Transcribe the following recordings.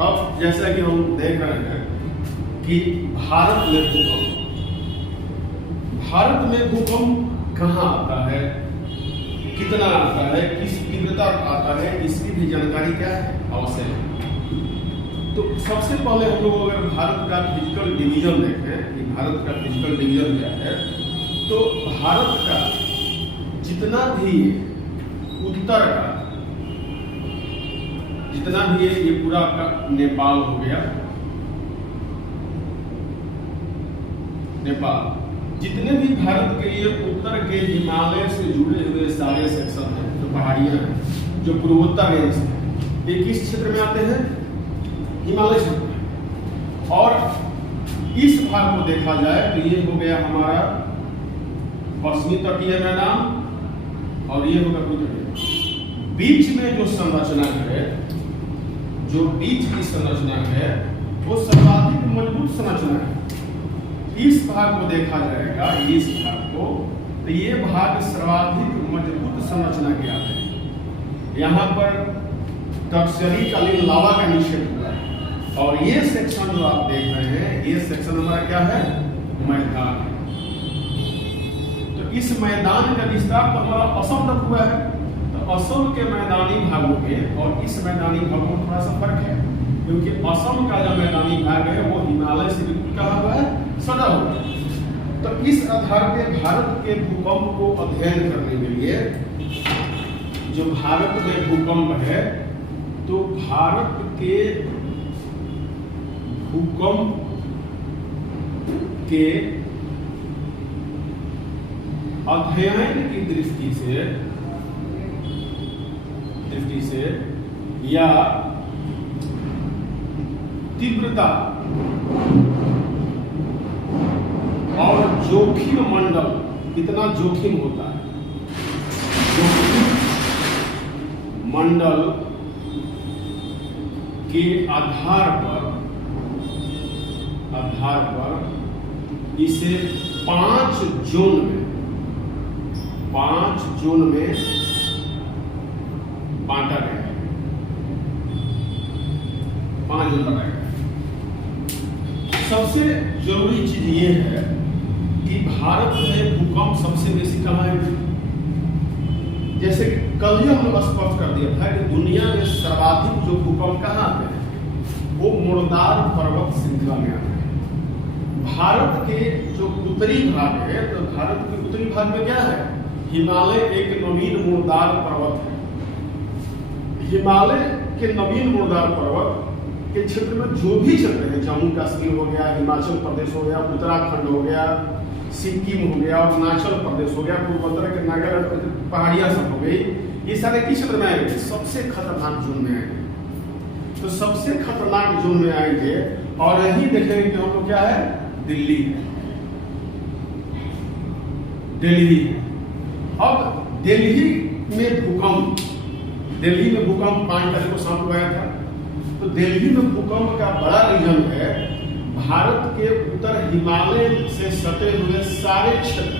अब जैसा कि हम देख रहे हैं कि भारत में भूकंप कहाँ आता है, कितना आता है, किस तीव्रता आता है, इसकी भी जानकारी क्या है आवश्यक है। तो सबसे पहले हम लोग अगर भारत का फिजिकल डिवीजन देखें कि भारत का फिजिकल डिवीजन क्या है, तो भारत का जितना भी उत्तर का जितना भी है, ये पूरा आपका नेपाल हो गया, नेपाल, जितने भी भारत के ये उत्तर के हिमालय से जुड़े हुए सारे सेक्शन हैं, जो पहाड़ियां हैं, जो पूर्वोत्तर रेंज है, ये किस क्षेत्र में आते हैं? हिमालय क्षेत्र में। और इस भाग को देखा जाए तो ये हो गया हमारा पश्चिमी तटीय मैदान और ये होगा पूर्वी। बीच में जो संरचना है, जो बीच की संरचना है, वो सर्वाधिक मजबूत संरचना है। इस भाग को देखा जाएगा, इस भाग को, तो ये भाग सर्वाधिक मजबूत संरचना के आते हैं। यहाँ पर टर्शियरी कालीन लावा का निक्षेप हुआ है और ये सेक्शन जो आप देख रहे हैं, ये सेक्शन हमारा क्या है? मैदान है। तो इस मैदान का विस्तार तो हमारा असम तक हुआ है। असम के मैदानी भागों में और इस मैदानी भागों में थोड़ा सा फर्क है, क्योंकि असम का जो मैदानी भाग है वो हिमालय से बिल्कुल कहा हुआ है, सटा हुआ है। तो इस आधार पे भारत के भूकंप को अध्ययन करने के लिए, जो भारत में भूकंप है, तो भारत के भूकंप के अध्ययन की दृष्टि से या तीव्रता और जोखिम मंडल, कितना जोखिम होता है, जोखिम मंडल के आधार पर इसे 5 जोन में बांटा गया है। 5 जोन बनाया गया। सबसे जरूरी चीज ये है कि भारत में भूकंप सबसे बेसी कहाँ है? जैसे कि कल ही हम लोग स्पष्ट कर दिया था कि दुनिया में सर्वाधिक जो भूकंप कहाँ आते हैं, वो मुर्दार पर्वत श्रृंखला में आते हैं। भारत के जो उत्तरी भाग है, तो भारत के उत्तरी भाग में क्या है? हिमालय एक नवीन मुर्दार पर्वत है। हिमालय के नवीन मुर्दार पर्वत के क्षेत्र में जो भी क्षेत्र है, जम्मू कश्मीर हो गया, हिमाचल प्रदेश हो गया, उत्तराखंड हो गया, सिक्किम हो गया, अरुणाचल प्रदेश हो गया, पूर्वोत्तर के नागालैंड पहाड़ियां सब हो गई, ये सारे किस क्षेत्र में आएंगे? सबसे खतरनाक जोन में आएंगे। तो सबसे खतरनाक जोन में आएंगे और यही देखेंगे कि हम लोग क्या है? दिल्ली है। अब दिल्ली में भूकंप 5 तारीख को शाम को आया था। तो दिल्ली में भूकंप का बड़ा रीजन है भारत के उत्तर हिमालय से सटे हुए सारे क्षेत्र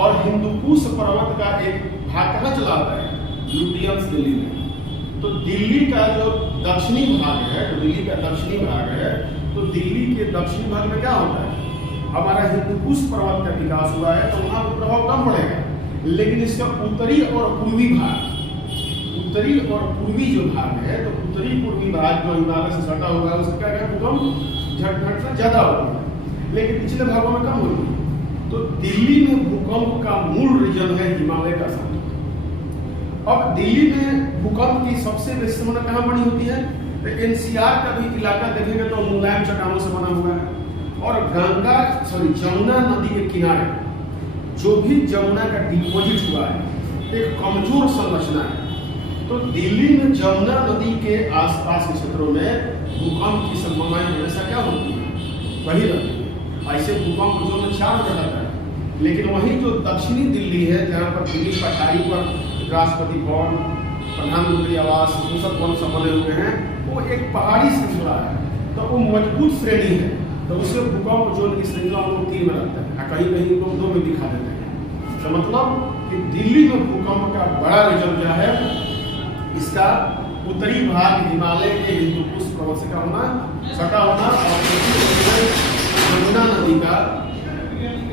और हिंदुकुश पर्वत का एक भाग कहाँ चला आता है? लुटियंस दिल्ली में। तो दिल्ली का जो दक्षिणी भाग है, तो दिल्ली के दक्षिणी भाग में क्या होता है? हमारा हिंदुकुश पर्वत का विकास हुआ है, तो वहां प्रभाव कम पड़ेगा। लेकिन इसका उत्तरी और पूर्वी जो भाग है, तो उत्तरी पूर्वी भाग जो हिमालय से सटा हुआ है, उसका क्या भूकंप झटझट से ज्यादा होता है, लेकिन पिछले भागों में कम होती है। तो दिल्ली में भूकंप का मूल रीजन है हिमालय का सतह। अब दिल्ली में भूकंप की सबसे बेसी समस्या कहाँ बनी होती है? तो एनसीआर का भी इलाका देखेंगे तो मुलायम चट्टानों से बना हुआ है और जमुना नदी के किनारे जो भी जमुना का डिपोजिट हुआ है, एक कमजोर संरचना है। तो दिल्ली में जमुना नदी के आसपास के क्षेत्रों में भूकंप की संभावना हमेशा क्या होती है? वही रहती है। ऐसे भूकंप जो में 4 बजा रहता है, लेकिन वही जो दक्षिणी दिल्ली है, जहाँ पर दिल्ली पठारी पर राष्ट्रपति भवन, प्रधानमंत्री आवास, संसद भवन सब बने हुए हैं, वो एक पहाड़ी श्रृंखला है, तो वो मजबूत श्रेणी है। तो उससे भूकंप जोन की श्रृंखला हम लोग 3 में रखते हैं, कहीं कहीं लोग 2 में दिखा देते हैं। तो मतलब कि दिल्ली में भूकंप का बड़ा रीजन क्या है? इसका उत्तरी भाग हिमालय के हिंदुकुश पर्वत से क्या होना, सटा होना, और यमुना नदी का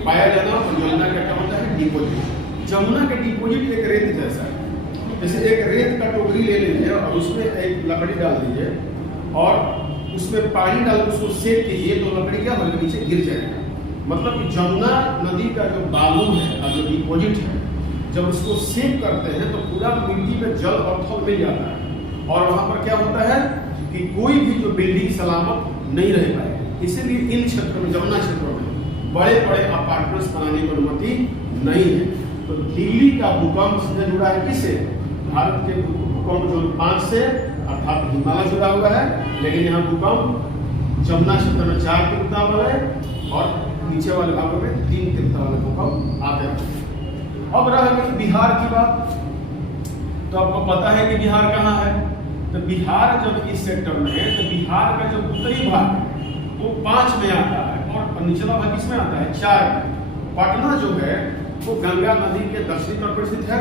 पाया जाना। और यमुना का क्या होता है, डिपोजिट। जमुना का डिपोजिट एक रेत जैसा है, जैसे एक रेत का टोकरी ले लीजिए और उसमें एक लकड़ी डाल दीजिए और उसमें पानी डाल उसको सेक कीजिए तो लकड़ी क्या होगा, नीचे गिर जाएगा। मतलब कि जमुना नदी का जो बालू है और जो डिपोजिट है, जब उसको सेक करते हैं तो पूरा मिट्टी में जल और थल मिल जाता है, और वहां पर क्या होता है कि कोई भी जो बिल्डिंग सलामत नहीं रह पाए। इसीलिए इन क्षेत्रों में, जमुना क्षेत्रों में बड़े बड़े अपार्टमेंट्स बनाने की अनुमति नहीं है। तो दिल्ली का भूकंप से जुड़ा है किससे, भारत के भूकंप जोन 5 से, अर्थात हिमालय जुड़ा हुआ है। लेकिन यहाँ भूकंप जमुना क्षेत्र में 4 तीव्रता वाले और नीचे वाले भागों में 3 तीव्रता वाले भूकंप आते हैं। अब रह गई बिहार की बात। तो आपको पता है कि बिहार कहाँ है। तो बिहार जब इस सेक्टर में है तो बिहार का जो उत्तरी भाग है वो 5 में आता है और निचला भाग किसमें आता है, 4 में। पटना जो है वो गंगा नदी के दक्षिणी तट पर स्थित है।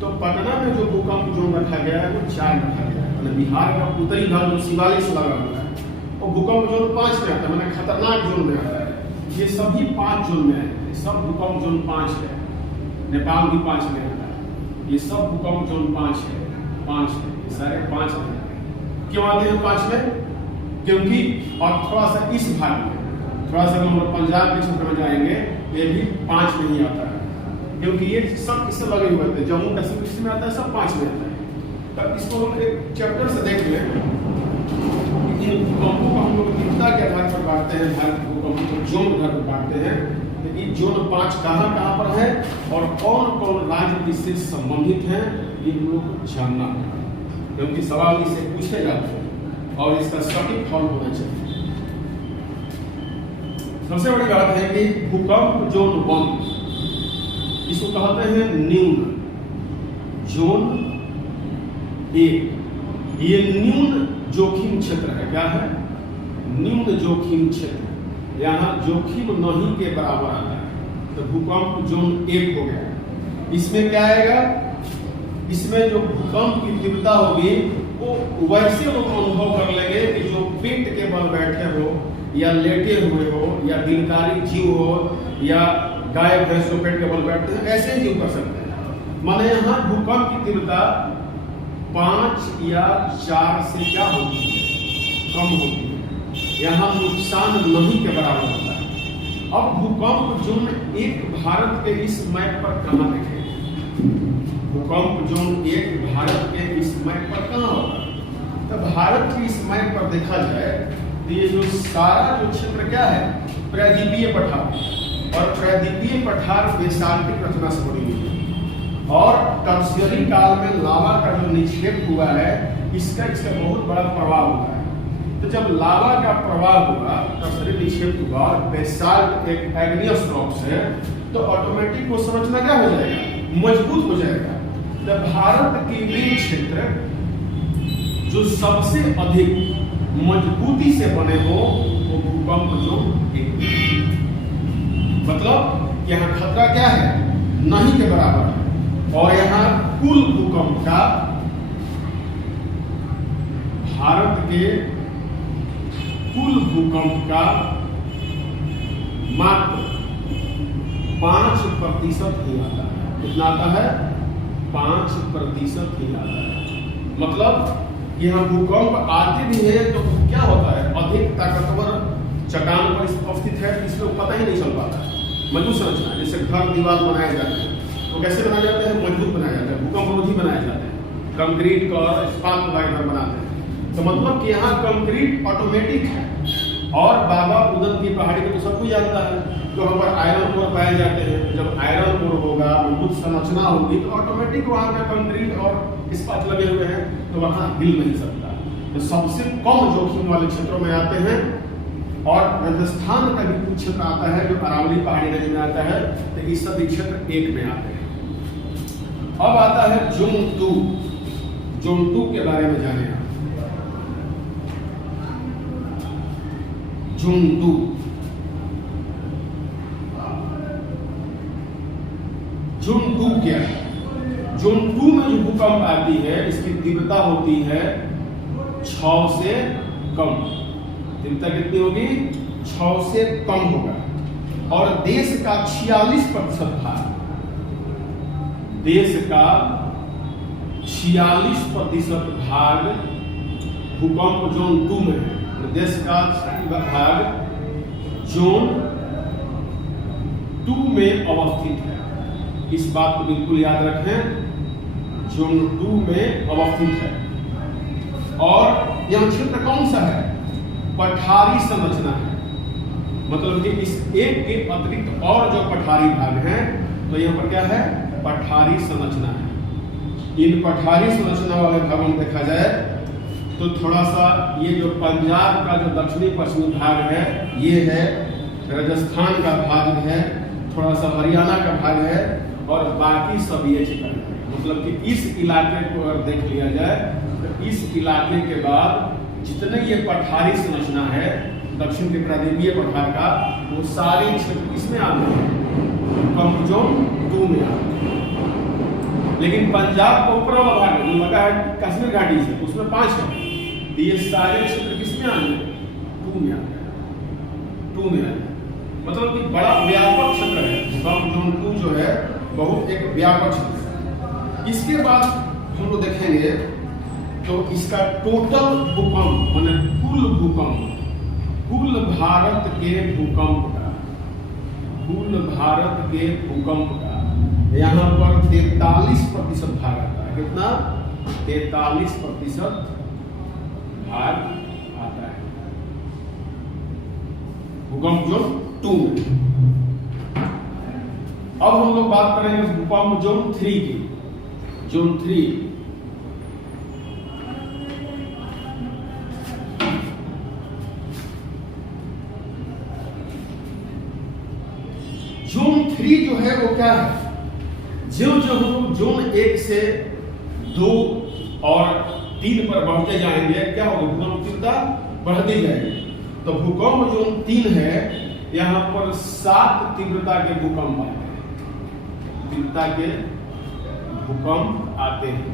तो पटना में जो भूकंप जोन रखा गया है वो 4 में रखा गया है। मतलब बिहार का उत्तरी भाग जो शिवालिक से लगा हुआ है वो भूकंप जोन 5 में आता है, मैंने खतरनाक जोन में आता है। ये सभी 5 जोन में है, सब भूकंप जोन 5 है। नेपाल भी 5 में आता है। ये सब भूकंप जोन 5 है, 5 है, ये सारे 5 में। क्यों आते हैं 5 में, क्योंकि और थोड़ा सा इस भाग में, थोड़ा सा हम लोग पंजाब के क्षेत्र में जाएंगे, ये भी 5 में ही आता है, क्योंकि ये सब इससे लगे हुए थे। जम्मू कश्मीर किसमें आता है, सब 5 में आता है। तब इसको हम एक चैप्टर से देख लें। इन भूकंपों को हम लोग तीव्रता के आधार पर बांटते हैं, भारत भूकंपों को जोन के आधार पर बांटते हैं। तो ये जोन 5 कहाँ पर है और कौन कौन राज्य इससे संबंधित हैं, ये हम लोग को जानना होगा, क्योंकि सवाल इससे पूछे जाते हैं और इसका सटीक हल होना चाहिए। सबसे बड़ी बात है कि भूकंप जोन 1 इसको कहते हैं न्यून, जोन 1 ये न्यून जोखिम क्षेत्र है। क्या है, न्यून जोखिम क्षेत्र। यहाँ जोखिम नहीं के बराबर आता है, तो भूकंप जोन 1 हो गया। इसमें क्या आएगा, इसमें जो भूकंप की तीव्रता होगी वो वैसे लोग अनुभव कर लेंगे कि जो पेट के बल बैठे हो या लेटे हुए हो या दिलकारी जीव हो या गाय भैंस जो पेट के बल बैठते हैं, ऐसे ही जीव कर सकते हैं। माने यहाँ भूकंप की तीव्रता 5 या 4 से क्या होती है, कम होती है। यहाँ नुकसान नहीं के बराबर होता है। अब भूकंप जोन 1 भारत के इस मैप पर कहाँ देखेंगे, भूकंप जोन 1 भारत के इस मैप पर कहाँ होगा। तो भारत की इस मैप पर देखा जाए तो ये जो सारा जो क्षेत्र क्या है, प्रायद्वीपीय पठार, और प्रायद्वीपीय पठार बेसाल्टिक रचना से बनी हुई है। और टर्शियरी काल में लावा का जो निक्षेप हुआ है, इसका बहुत बड़ा प्रभाव हुआ है। तो जब लावा का प्रवाह होगा, टर्शियरी निक्षेप हुआ और बेसाल्ट एक एग्नियस रॉक से, तो ऑटोमेटिक वो संरचना क्या हो जाएगा, मजबूत हो जाएगा। तो भारत के वे क्षेत्र जो सबसे अधिक मजबूती से बने हो वो भूकंप जोन 1, मतलब यहाँ खतरा क्या है, नहीं के बराबर है। और यहाँ कुल भूकंप का भारत के कुल भूकंप का मात्र 5% ही आता है। कितना आता है, 5% ही आता है। मतलब यहाँ भूकंप आते भी है तो क्या होता है, अधिक ताकतवर चट्टान पर स्थित है, इसमें पता ही नहीं चल पाता है। मजबूत संरचना, जैसे घर दीवार बनाए जाते हैं तो कैसे बनाए जाते हैं, मजबूत बनाए जाते हैं, भूकंप रोधी बनाए जाते हैं, कंक्रीट का और इस्पात का घर बनाते हैं। तो मतलब कि यहाँ कंक्रीट ऑटोमेटिक है। और बाबा बुदन की पहाड़ी को तो सब कुछ जानता है, जो वहाँ पर आयरन कोर पाए जाते हैं। तो जब आयरन कोर होगा, मजबूत संरचना होगी, तो ऑटोमेटिक वहाँ का कंक्रीट और इस्पात लगे हुए हैं, तो वहाँ हिल नहीं सकता। तो सबसे कम जोखिम वाले क्षेत्रों में आते हैं। और राजस्थान का भी कुछ क्षेत्र आता है जो अरावली पहाड़ी रेंज में आता है, तो इस सभी क्षेत्र 1 में आते हैं। अब आता है जोन 2। जोन 2 के बारे में जाने आप। जोन 2 जोन 2 क्या है, जोन 2 में जो भूकंप आती है इसकी तीव्रता होती है 6 से कम। तीव्रता कितनी होगी? 6 से कम होगा। और देश का 46% भाग, देश का 46% भाग भूकंप जोन 2 में है। देश का भाग जोन 2 में अवस्थित है। इस बात को बिल्कुल याद रखें, जोन 2 में अवस्थित है। और यह क्षेत्र कौन सा है? पठारी संरचना है। मतलब कि इस एक के अतिरिक्त और जो पठारी भाग हैं, तो यहाँ पर क्या है? पठारी संरचना है। इन पठारी संरचना वाले भागों में देखा जाए तो थोड़ा सा ये जो पंजाब का जो दक्षिणी पश्चिमी भाग है ये है, राजस्थान का भाग है, थोड़ा सा हरियाणा का भाग है, और बाकी सब ये क्षेत्र है। मतलब कि इस इलाके को अगर देख लिया जाए तो इस इलाके के बाद जितने ये पठारी संरचना है दक्षिण के प्रायद्वीपीय पठार का, वो सारे क्षेत्र किसमें आते हैं? भूकंप जोन 2 में आते हैं। लेकिन पंजाब का ऊपर वाला भाग जो लगा है कश्मीर घाटी से, उसमें 5 है। ये सारे क्षेत्र किसमें आते हैं? 2 में आते हैं। 2 में आते हैं। मतलब कि बड़ा व्यापक क्षेत्र है। भूकंप जोन 2 जो है बहुत एक व्यापक क्षेत्र है। इसके बाद हम लोग देखेंगे तो इसका टोटल भूकंप माने कुल भूकंप, कुल भारत के भूकंप का, कुल भारत के भूकंप का यहाँ पर 43% भाग आता है। कितना? 43% भाग आता है भूकंप जोन 2 में। अब हम लोग बात करेंगे भूकंप जोन 3 की। जोन 3 जो है वो क्या है? जो हम जोन 1 से 2 और 3 पर बढ़ते जाएंगे, क्या होगा? भूकंप तीव्रता बढ़ती जाएगी। तो भूकंप जोन 3 है, यहाँ पर 7 तीव्रता के भूकंप आते हैं। तीव्रता के भूकंप आते हैं,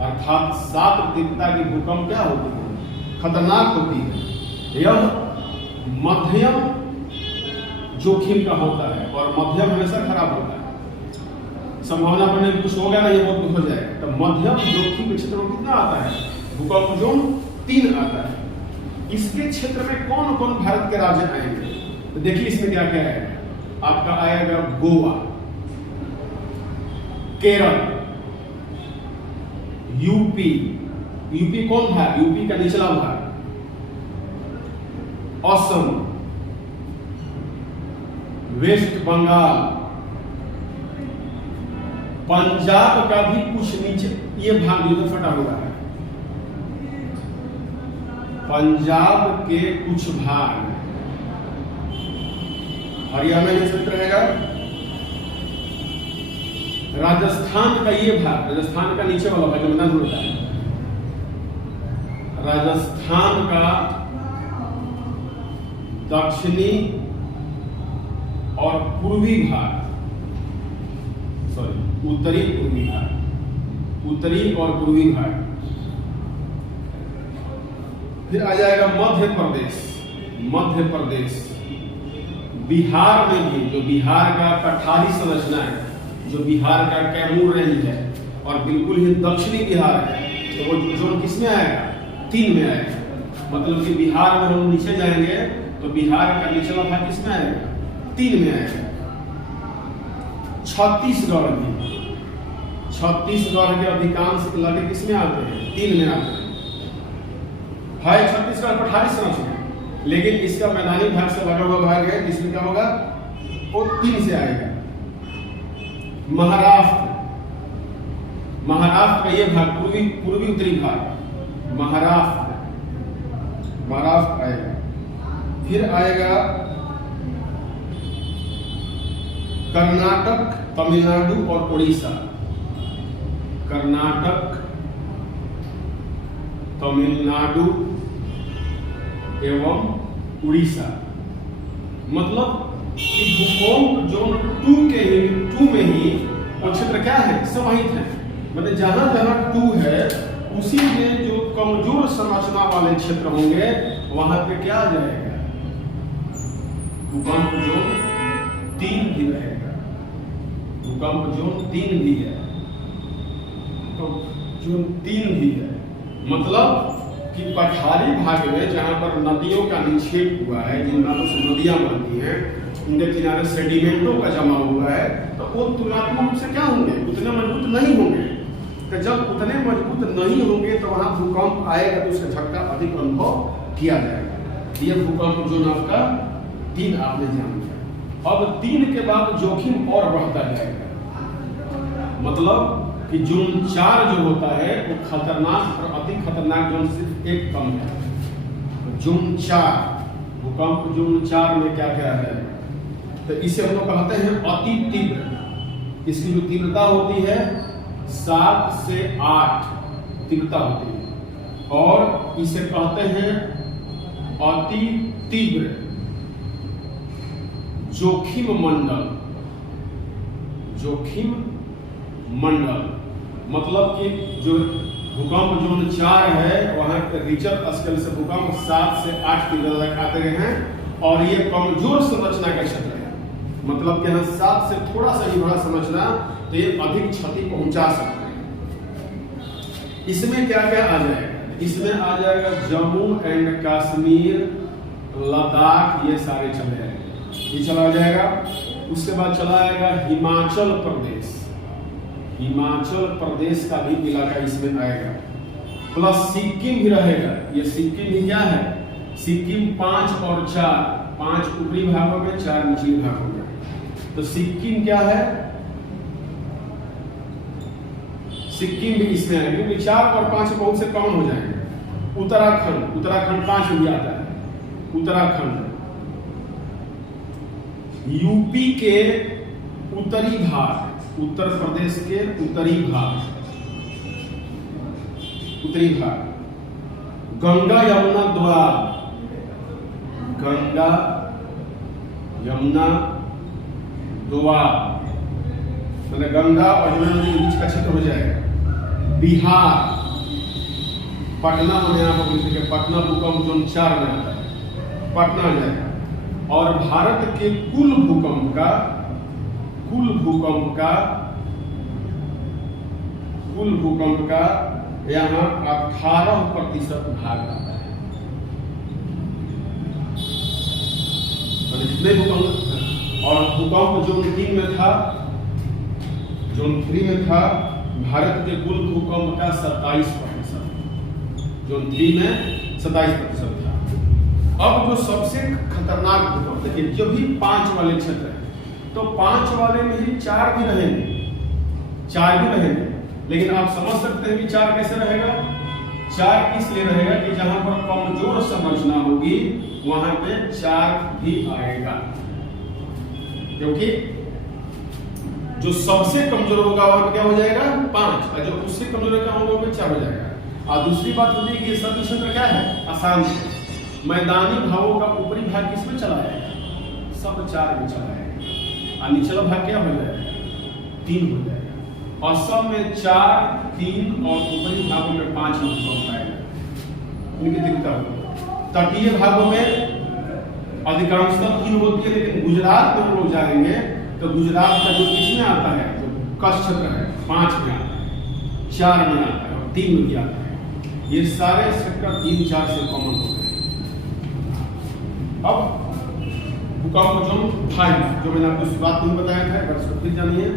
अर्थात 7 तीव्रता के भूकंप क्या होते हैं? खतरनाक होती है। यह मध्यम जोखिम का होता है, और मध्यम हमेशा खराब होता है। संभावना बनने में कुछ होगा नहीं, बहुत कुछ हो जाएगा। तो मध्यम जोखिम के क्षेत्र में कितना आता है? भूकंप जोन 3 आता है। इसके क्षेत्र में कौन कौन भारत के राज्य आएंगे? तो देखिए इसमें क्या क्या है। आपका आएगा गोवा, केरल, यूपी। यूपी कौन भाग? यूपी का निचला भाग। असम, वेस्ट बंगाल, पंजाब का भी कुछ नीचे ये भाग जो फटा हुआ है। पंजाब के कुछ भाग, हरियाणा में क्षेत्र रहेगा, राजस्थान का ये भाग, राजस्थान का नीचे वाला भाग जो मैदान होता है, राजस्थान का दक्षिणी और पूर्वी भाग, सॉरी उत्तरी पूर्वी भाग, उत्तरी और पूर्वी भाग। फिर आ जाएगा मध्य प्रदेश। मध्य प्रदेश, बिहार में भी जो बिहार का पठारी संरचना है, जो बिहार का कैमूर रेंज है और बिल्कुल ही दक्षिणी बिहार है, तो वो जोन किसमें आएगा? 3 में आएगा। मतलब कि बिहार में हम नीचे जाएंगे तो बिहार का निचला भाग किसमें आएगा? 3 में आएगा। छत्तीसगढ़ भी, छत्तीसगढ़ के अधिकांश इलाके किसमें आते हैं? 3 में आते हैं। है छत्तीसगढ़ पठारी संरचना, लेकिन इसका मैदानी भाग से लगा हुआ भाग है, जिसमें क्या होगा? वो 3 से आएगा। महाराष्ट्र, महाराष्ट्र का ये भाग पूर्वी उत्तरी भाग, महाराष्ट्र आएगा। फिर आएगा कर्नाटक, तमिलनाडु और उड़ीसा। कर्नाटक, तमिलनाडु एवं उड़ीसा। मतलब कि भूकंप जोन 2 में ही वो क्षेत्र क्या है? समाहित है। मतलब जहां जहां 2 है उसी में जो कमजोर संरचना वाले क्षेत्र होंगे वहां पे क्या आ जाएगा, भूकंप जोन 3 भी रहेगा। भूकंप जोन 3 भी है, तो जोन 3 भी है, मतलब कि पठारी भाग में जहां पर नदियों का निक्षेप हुआ है, जिन नालों से नदियां बहती हैं, उनके किनारे सेडिमेंटों का जमा हुआ है, तो वो तुलनात्मक रूप से क्या होंगे, उतने मजबूत नहीं होंगे। तो जब उतने मजबूत नहीं होंगे तो वहां भूकंप आएगा तो उसका झटका अधिक अनुभव किया जाएगा। ये भूकंप जोन आपका 3 आपने जान लिया। अब 3 के बाद जोखिम और बढ़ता जाएगा, मतलब कि जोन 4 जो होता है वो खतरनाक और अति खतरनाक जोन सिर्फ एक कम है। जोन 4, भूकंप जोन 4 में क्या क्या है, तो इसे हम लोग कहते हैं अति तीव्र। इसकी जो तीव्रता होती है 7 से 8 तीव्रता होती है, और इसे कहते हैं अति तीव्र जोखिम मंडल। जोखिम मंडल मतलब कि जो भूकंप जोन 4 है वहां रिचर स्केल से भूकंप 7 से 8 तीव्रता तक आते रहे हैं, और ये कमजोर संरचना का क्षेत्र है, मतलब कि यहाँ 7 से थोड़ा सा ही बड़ा संरचना, तो ये अधिक क्षति पहुंचा सकते हैं। इसमें क्या क्या आ जाएगा, इसमें आ जाएगा जम्मू एंड कश्मीर, लद्दाख, ये सारे चले जाएंगे, ये चला जाएगा। उसके बाद चला आएगा हिमाचल प्रदेश, हिमाचल प्रदेश का भी इलाका इसमें आएगा, प्लस सिक्किम भी रहेगा। ये सिक्किम भी क्या है, सिक्किम 5 और 4, 5 ऊपरी भागों में, 4 निचली भागों में। तो सिक्किम क्या है, सिक्किम भी इसमें है, क्योंकि 4 और 5 बहुत से कम हो जाएंगे। उत्तराखंड, उत्तराखंड 5 भी आता है, उत्तराखंड। यूपी के उत्तरी भाग, उत्तर प्रदेश के उत्तरी भाग, उत्तरी भाग, गंगा यमुना द्वार, गंगा यमुना द्वार, मतलब गंगा और यमुना नदी के बीच का क्षेत्र हो जाएगा। बिहार, पटना में यहाँ पर पटना भूकंप जोन 4 में आता है, पटना आ जाएगा। और भारत के कुल भूकंप का यहाँ 18% भाग आता है। जितने भूकंप, और भूकंप जोन 3 में था, जोन 3 में था भारत के कुल भूकंप का 27%, जोन 3 में 27% था। अब जो सबसे खतरनाक भूकंप, देखिए जो भी 5 वाले क्षेत्र है, तो 5 वाले में ही 4 भी रहेंगे, 4 भी रहेंगे, लेकिन आप समझ सकते हैं कि 4 कैसे रहेगा। 4 इसलिए रहेगा कि जहां पर कमजोर संरचना होगी वहां पे 4 भी आएगा, क्योंकि जो सबसे कमजोर होगा वहां क्या हो जाएगा 5, और जो उससे कमजोर होगा वहां पे 4 हो जाएगा। और दूसरी बात होती है कि सभी क्षेत्र क्या है, आसान है। मैदानी भागों का ऊपरी भाग किसमें चला जाएगा, सब 4 में चला जाएगा, और निचला भाग क्या हो जाएगा 3 हो जाएगा, और सब में 4, 3 और ऊपरी भागों में 5 भूकंप आएगा। इनकी दिक्कत होगी। तटीय भागों में अधिकांशतः 3 होती है, लेकिन गुजरात में हम लोग जाएंगे तो गुजरात का जो किसमें आता है, जो कच्छ क्षेत्र है 5 में आता है, 4 में आता है और 3 में भी आता है। ये सारे सेक्टर 3, 4 से कॉमन होते हैं। अब भूकंप जोन 5 जो मैंने आपको शुरुआत में बताया था, एक बार फिर जानिए।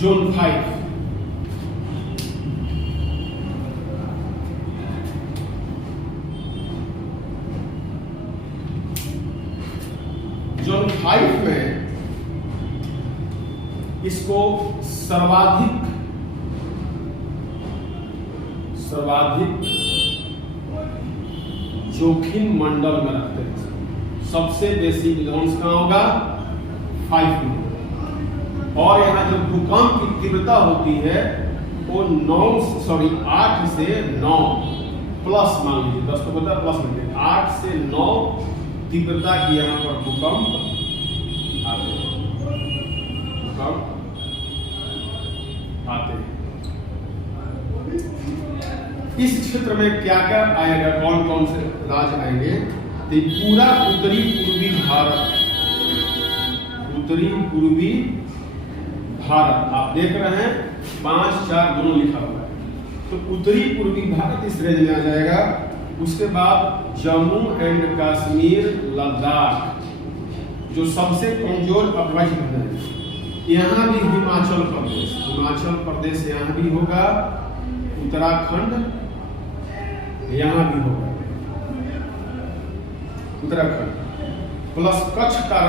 जोन 5 जोन 5 में इसको सर्वाधिक जोखिम मंडल में रखते हैं। सबसे बेसी इलेवंस कहाँ होगा 5 में। और यहाँ जो भूकंप की तीव्रता होती है वो 8 से 9 प्लस मान लीजिए, 10 तो बोलता है प्लस मान लीजिए, 8 से 9 तीव्रता की यहाँ पर भूकंप आते हैं। इस क्षेत्र में क्या क्या आएगा, कौन कौन से राज्य आएंगे? तो पूरा उत्तरी पूर्वी भारत, उत्तरी पूर्वी भारत आप देख रहे हैं 5 4 दोनों लिखा हुआ है, तो उत्तरी पूर्वी भारत इस रेंज में आ जाएगा। उसके बाद जम्मू एंड कश्मीर, लद्दाख जो सबसे कमजोर अपराध है, यहाँ भी हिमाचल प्रदेश यहाँ भी होगा, उत्तराखंड यहाँ भी होगा, उत्तराखंड प्लस कच्छ का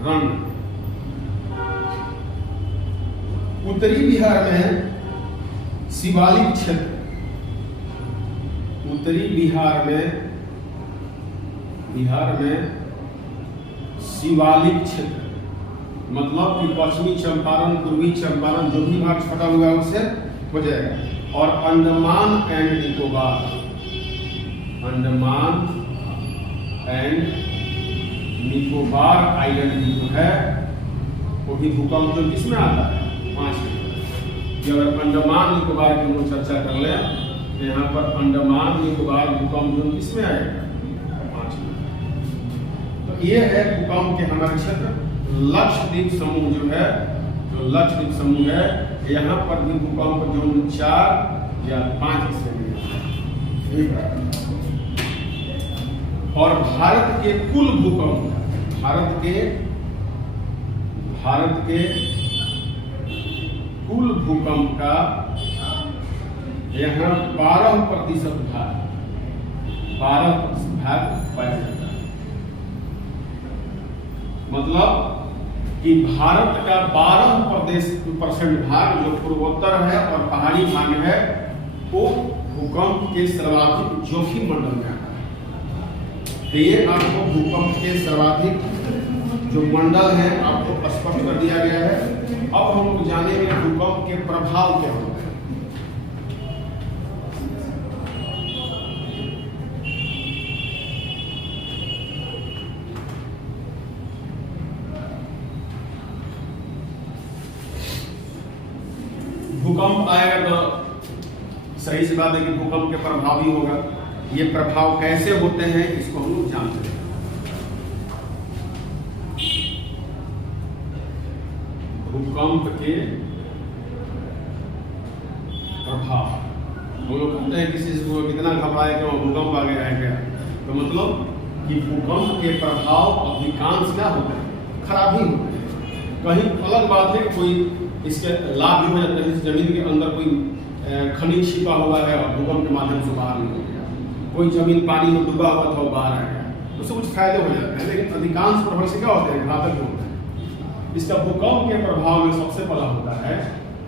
रण। उत्तरी बिहार में शिवालिक क्षेत्र, उत्तरी बिहार में शिवालिक क्षेत्र मतलब कि पश्चिमी चंपारण, पूर्वी चंपारण जो भी भाग छटा हुआ है उससे हो जाएगा। और अंडमान एंड निकोबार आइलैंड जो है वो भी भूकंप जो किसमें आता है? 5 में। अगर अंडमान निकोबार की हम लोग चर्चा कर ले तो यहाँ पर अंडमान निकोबार भूकंप जो किसमें आएगा? 5 में। तो ये है भूकंप के हमारे क्षेत्र। लक्षद्वीप समूह जो है, लक्षद्वीप समूह है, यहाँ पर भी भूकंप जोन 4 या 5 हिस्से में। और भारत के कुल भूकंप, भारत के कुल भूकंप का यहाँ 12% भाग पाया जाता है। मतलब कि भारत का 12% भाग जो पूर्वोत्तर है और पहाड़ी भाग है वो भूकंप के सर्वाधिक जोखिम मंडल में आता है। तो ये आपको भूकंप के सर्वाधिक जो मंडल है आपको स्पष्ट कर दिया गया है। अब हम लोग जानेंगे भूकंप के प्रभाव क्या होते हैं। भूकंप आएगा तो सही सी बात है कि भूकंप के प्रभाव ही होगा। ये प्रभाव कैसे होते हैं इसको हम लोग जानते हैं। भूकंप के प्रभाव, हम लोग कहते हैं किसी से कितना घबराए कि भूकंप आ गया है क्या, तो मतलब कि भूकंप के प्रभाव अधिकांश क्या होते हैं? खराब ही होते हैं। कहीं अलग बात है कोई इसके लाभ भी हो जाता है, जमीन के अंदर कोई खनिज छिपा हुआ है और भूकंप के माध्यम से बाहर निकल गया, कोई जमीन पानी में डूबा हुआ था वो बाहर आ गया, उससे कुछ फायदे हो जाते हैं। लेकिन अधिकांश प्रभाव से क्या होते हैं? घातक होते हैं। इसका भूकंप के प्रभाव में सबसे पहला होता है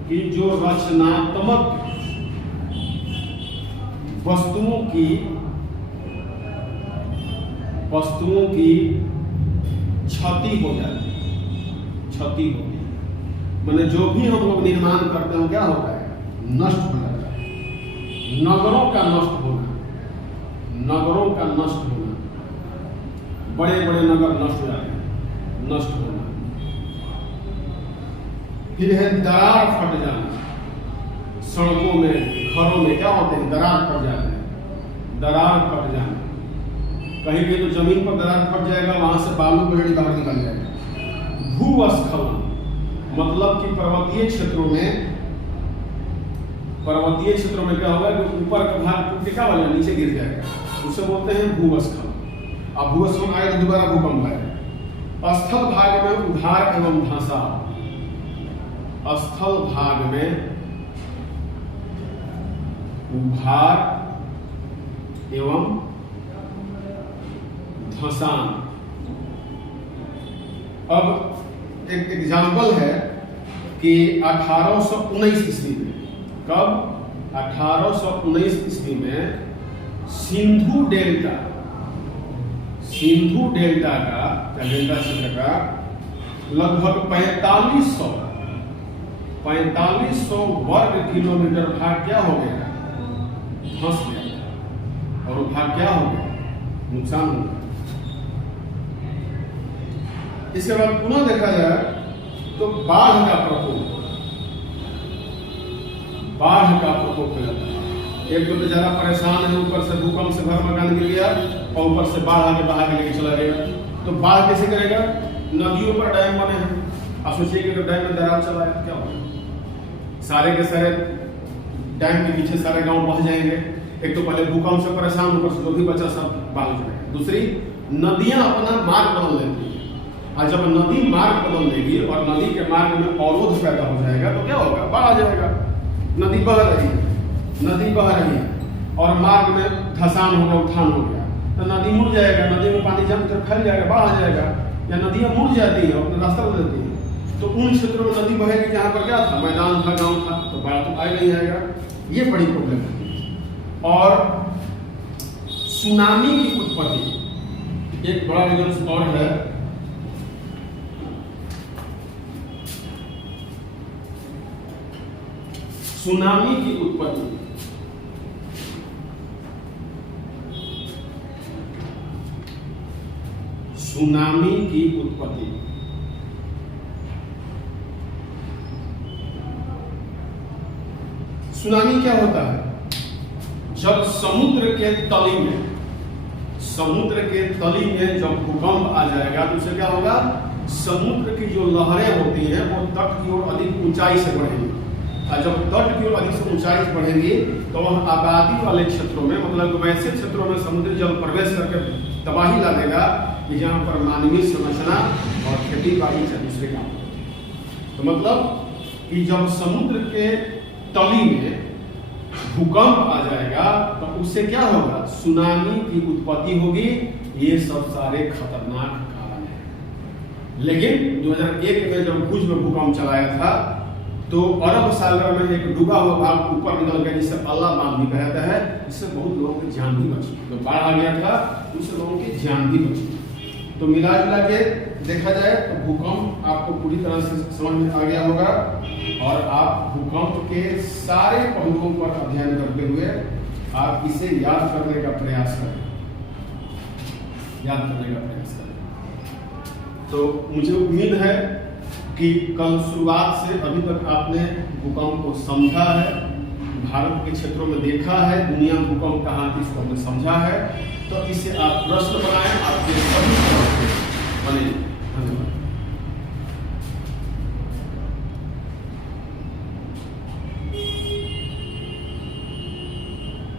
कि जो रचनात्मक वस्तुओं की क्षति हो जाती है। मैंने जो भी हम लोग निर्माण करते हैं क्या होता है? नष्ट हो जाता है। नगरों का नष्ट होना, बड़े बड़े नगर नष्ट हो जाते हैं, नष्ट होना। फिर है दरार फट जाना, सड़कों में घरों में क्या होते हैं? दरार फट जाते हैं, दरार फट जाना। कहीं भी तो जमीन पर दरार फट जाएगा, वहां से बालू बेड़ी बाहर निकल जाएगा। भूस्खलन मतलब कि पर्वतीय क्षेत्रों में क्या होगा कि ऊपर का भाग टिका हुआ नीचे गिर जाएगा, उसे बोलते हैं भूस्खलन। अब भूस्खलन आएगा तो दोबारा भूकंप आएगा। स्थल भाग में उभार एवं धंसाव, स्थल भाग में उभार एवं धंसान। अब एक एग्जाम्पल है कि 1819 ईस्वी में, कब? 1819 ईस्वी में सिंधु डेल्टा का डेल्टा क्षेत्र का लगभग 4500 4500 वर्ग किलोमीटर भाग क्या हो गया, धंस गया, और वो भाग क्या हो गया, नुकसान हो गया। इसके बाद पुनः देखा जाए तो बाढ़ का प्रकोप हो जाता है। एक तो बेचारा परेशान है, ऊपर से भूकंप से घर मकान गिर गया और ऊपर से बाढ़ आके बहा के लेके चला गया। तो बाढ़ कैसे करेगा, नदियों पर डैम बने हैं, आप सोचिए कि तो डैम में दरार चला है क्या होगा, सारे के सारे डैम के पीछे सारे गांव बह जाएंगे। एक तो पहले भूकंप से परेशान, ऊपर से जो भी बचा सब बाढ़ जाएगा। दूसरी, नदियां अपना मार्ग बदल लेती है, और जब नदी मार्ग बदल लेगी और नदी के मार्ग में अवरोध पैदा हो जाएगा तो क्या होगा, बाढ़ आ जाएगा। नदी बह रही है और मार्ग में धसान हो गया, उठान हो गया, तो नदी मुड़ जाएगा, नदी में पानी जम कर फैल जाएगा, बाढ़ आ जाएगा। या नदियां मुड़ जाती है, अपना रास्ता बदलती है, तो उन क्षेत्रों में नदी बहेगी जहां पर क्या था, मैदान था, गांव था, तो बाढ़ तो आ नहीं आएगा। ये बड़ी प्रॉब्लम है। और सुनामी की उत्पत्ति एक बड़ा रीजन और है। सुनामी की उत्पत्ति, सुनामी की उत्पत्ति सुनामी क्या होता है, जब समुद्र के तली में जब भूकंप आ जाएगा तो उससे क्या होगा, समुद्र की जो लहरें होती हैं वो तट की ओर अधिक ऊंचाई से बढ़ेंगी, और जब तट की ओर अधिक से ऊंचाई से बढ़ेंगी तो वह आबादी वाले क्षेत्रों में, मतलब वैसे क्षेत्रों में समुद्री जल प्रवेश करके तबाही ला देगा कि जहाँ पर मानवीय संरचना और खेती बाड़ी दूसरे काम। तो मतलब कि जब समुद्र के तली में भूकंप आ जाएगा तो उससे क्या होगा, सुनामी की उत्पत्ति होगी। ये सब सारे खतरनाक कारण हैं। लेकिन 2001 में जब भुज में भूकंप चलाया था तो अरब सागर में एक डूबा हुआ भाग ऊपर निकल गया, जिससे अल्लाह बांध भी कहता है, इससे बहुत लोगों की जान भी बची। तो बाढ़ आ गया था, उससे लोगों की जान भी बची। तो मिला जुला के देखा जाए तो भूकंप आपको पूरी तरह से समझ में आ गया होगा, और आप भूकंप के सारे पहलुओं पर अध्ययन करते हुए आप इसे याद करने का प्रयास करें। तो मुझे उम्मीद है कि कल शुरुआत से अभी तक आपने भूकंप को समझा है, भारत के क्षेत्रों में देखा है, दुनिया भूकंप कहाँ की इसको हमने समझा है। तो इससे आप प्रश्न बनाएं, आपके सभी बने।